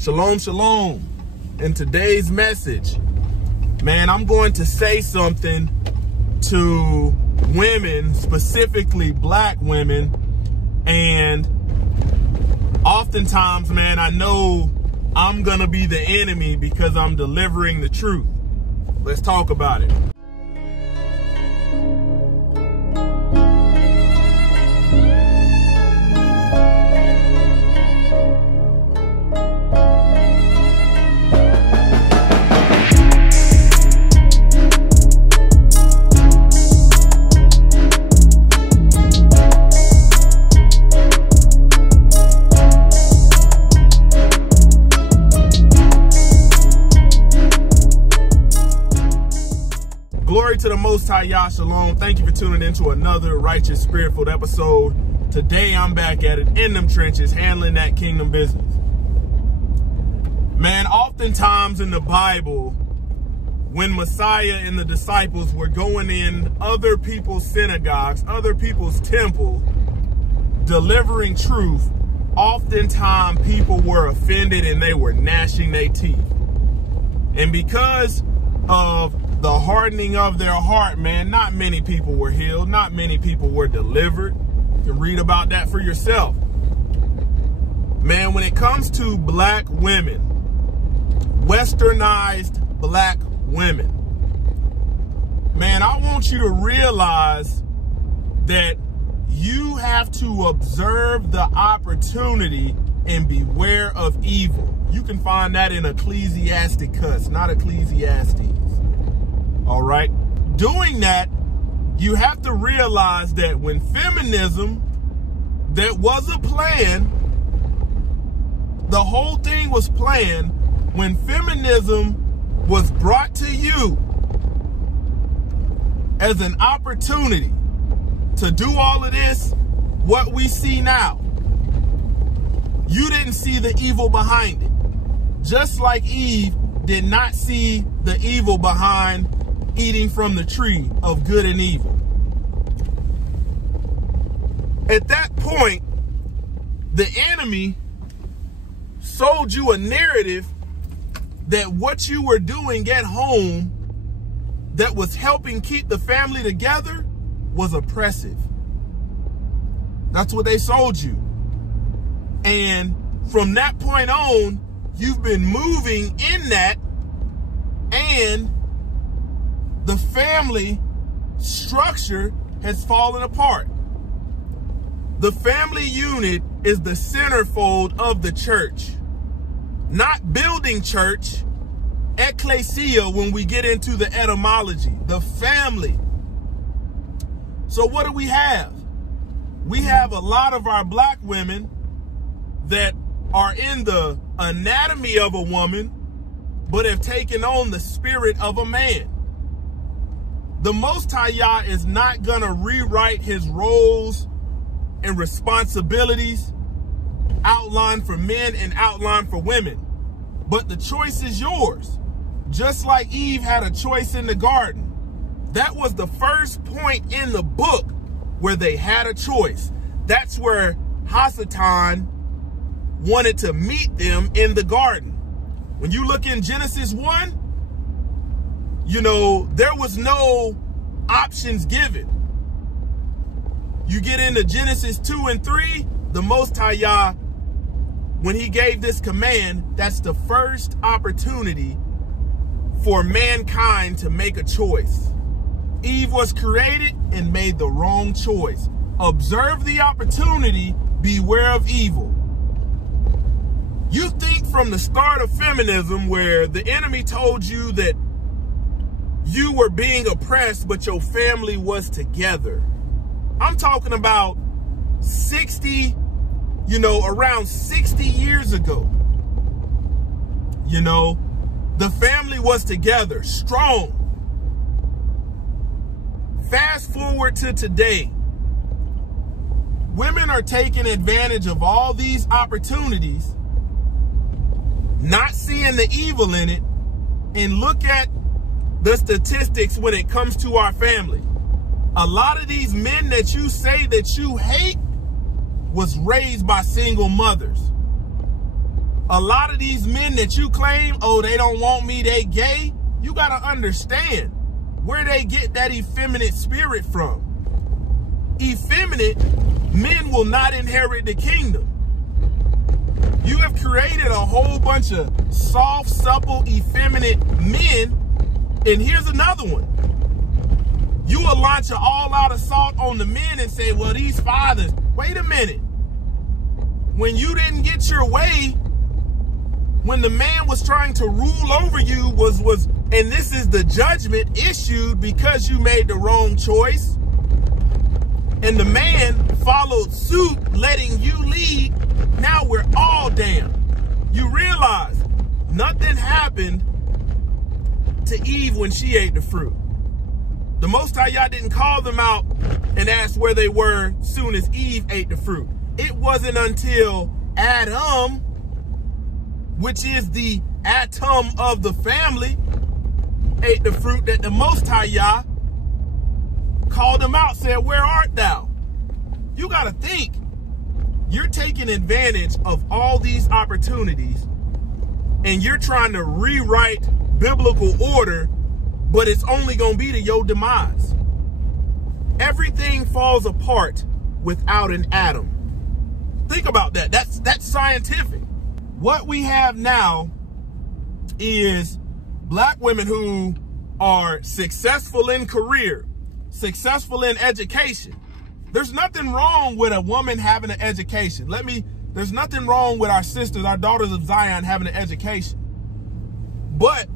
Shalom, shalom. In today's message, man, I'm going to say something to women, specifically black women. And oftentimes, man, I know I'm going to be the enemy because I'm delivering the truth. Let's talk about it. Glory to the Most High, Yah Shalom. Thank you for tuning into another Righteous Spirit-filled episode. Today, I'm back at it in them trenches, handling that kingdom business. Man, oftentimes in the Bible, when Messiah and the disciples were going in other people's synagogues, other people's temple, delivering truth, oftentimes people were offended and they were gnashing their teeth. And because of the hardening of their heart, man, not many people were healed. Not many people were delivered. You can read about that for yourself. Man, when it comes to black women, westernized black women, man, I want you to realize that you have to observe the opportunity and beware of evil. You can find that in Ecclesiasticus, not Ecclesiastes. All right. Doing that, you have to realize that when feminism, that was a plan, the whole thing was planned. When feminism was brought to you as an opportunity to do all of this, what we see now, you didn't see the evil behind it. Just like Eve did not see the evil behind eating from the tree of good and evil. At that point, the enemy sold you a narrative that what you were doing at home that was helping keep the family together was oppressive. That's what they sold you. And from that point on, you've been moving in that, and the family structure has fallen apart. The family unit is the centerfold of the church. Not building church, ecclesia, when we get into the etymology, the family. So what do we have? We have a lot of our black women that are in the anatomy of a woman, but have taken on the spirit of a man. The Most High Yah is not going to rewrite his roles and responsibilities outlined for men and outlined for women. But the choice is yours. Just like Eve had a choice in the garden. That was the first point in the book where they had a choice. That's where Hasatan wanted to meet them in the garden. When you look in Genesis 1, you know, there was no options given. You get into Genesis 2 and 3, the Most High Yah, when he gave this command, that's the first opportunity for mankind to make a choice. Eve was created and made the wrong choice. Observe the opportunity, beware of evil. You think from the start of feminism, where the enemy told you that you were being oppressed, but your family was together. I'm talking about 60, around 60 years ago. The family was together, strong. Fast forward to today. Women are taking advantage of all these opportunities, not seeing the evil in it, and look at the statistics when it comes to our family. A lot of these men that you say that you hate was raised by single mothers. A lot of these men that you claim, oh, they don't want me, they gay, you got to understand where they get that effeminate spirit from. Effeminate men will not inherit the kingdom. You have created a whole bunch of soft, supple, effeminate men. And here's another one. You will launch an all-out assault on the men and say, well, these fathers, wait a minute. When you didn't get your way, when the man was trying to rule over you and this is the judgment issued because you made the wrong choice, and the man followed suit, letting you lead, now we're all damned. You realize nothing happened to Eve when she ate the fruit. The Most High Yah didn't call them out and ask where they were soon as Eve ate the fruit. It wasn't until Adam, which is the atom of the family, ate the fruit that the Most High Yah called him out, said, where art thou? You got to think. You're taking advantage of all these opportunities and you're trying to rewrite biblical order, but it's only going to be to your demise. Everything falls apart without an Adam. Think about that. That's scientific. What we have now is black women who are successful in career, successful in education. There's nothing wrong with a woman having an education. There's nothing wrong with our sisters, our daughters of Zion having an education. But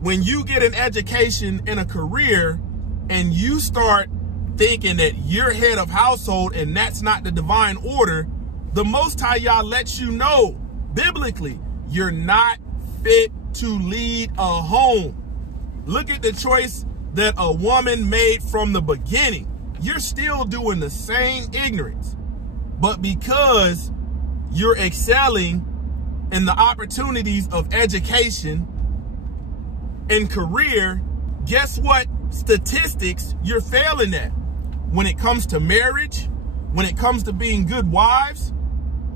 when you get an education in a career and you start thinking that you're head of household and that's not the divine order, the Most High Yah lets you know biblically, you're not fit to lead a home. Look at the choice that a woman made from the beginning. You're still doing the same ignorance, but because you're excelling in the opportunities of education and career, guess what statistics you're failing at? When it comes to marriage, when it comes to being good wives,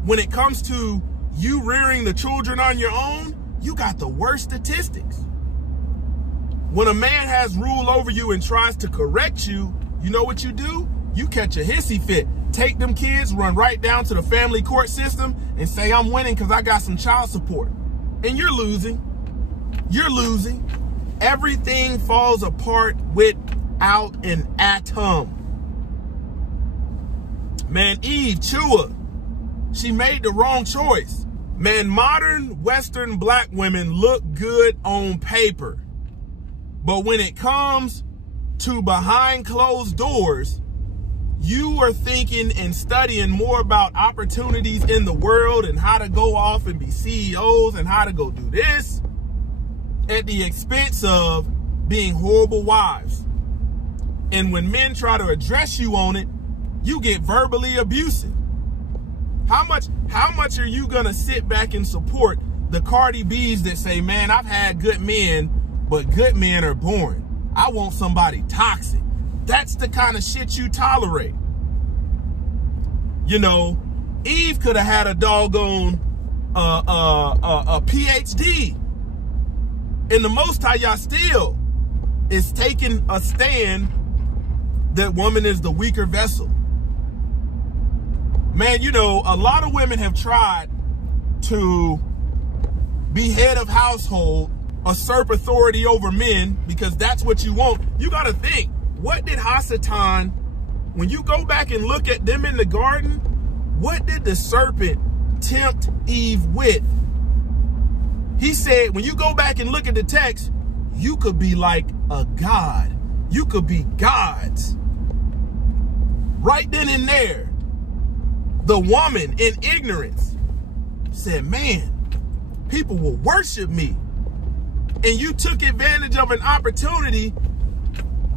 when it comes to you rearing the children on your own, you got the worst statistics. When a man has rule over you and tries to correct you, you know what you do? You catch a hissy fit. Take them kids, run right down to the family court system and say, I'm winning because I got some child support. And you're losing. You're losing. Everything falls apart without an atom. Man, Eve, Chua, she made the wrong choice. Man, modern Western black women look good on paper. But when it comes to behind closed doors, you are thinking and studying more about opportunities in the world and how to go off and be CEOs and how to go do this at the expense of being horrible wives. And when men try to address you on it, you get verbally abusive. How much are you gonna sit back and support the Cardi B's that say, man, I've had good men, but good men are boring. I want somebody toxic. That's the kind of shit you tolerate. You know, Eve could have had a doggone a PhD. And the Most High Yah still is taking a stand that woman is the weaker vessel. Man, you know, a lot of women have tried to be head of household, usurp authority over men, because that's what you want. You got to think, what did Hasatan, when you go back and look at them in the garden, what did the serpent tempt Eve with? He said, when you go back and look at the text, you could be like a god. You could be gods. Right then and there, the woman in ignorance said, man, people will worship me. And you took advantage of an opportunity,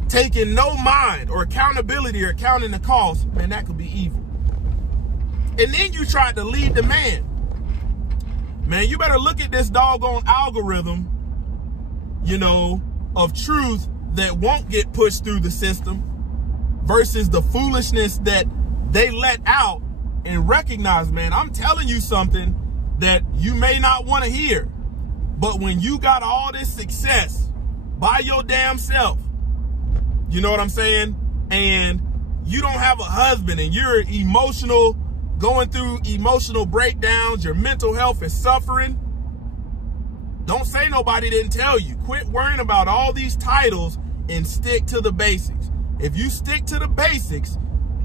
taking no mind or accountability or counting the cost. Man, that could be evil. And then you tried to lead the man. Man, you better look at this doggone algorithm, you know, of truth that won't get pushed through the system versus the foolishness that they let out, and recognize, man, I'm telling you something that you may not want to hear. But when you got all this success by your damn self, you know what I'm saying? And you don't have a husband and you're emotional, going through emotional breakdowns, your mental health is suffering. Don't say nobody didn't tell you. Quit worrying about all these titles and stick to the basics. If you stick to the basics,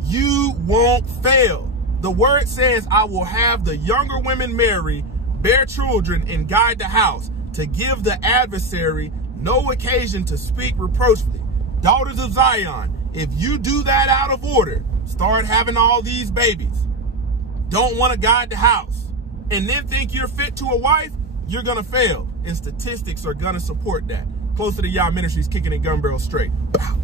you won't fail. The word says, I will have the younger women marry, bear children, and guide the house, to give the adversary no occasion to speak reproachfully. Daughters of Zion, if you do that out of order, start having all these babies, don't want to guide the house, and then think you're fit to a wife, you're going to fail. And statistics are going to support that. Closer to Y'all Ministries, kicking it gun barrel straight. Pow.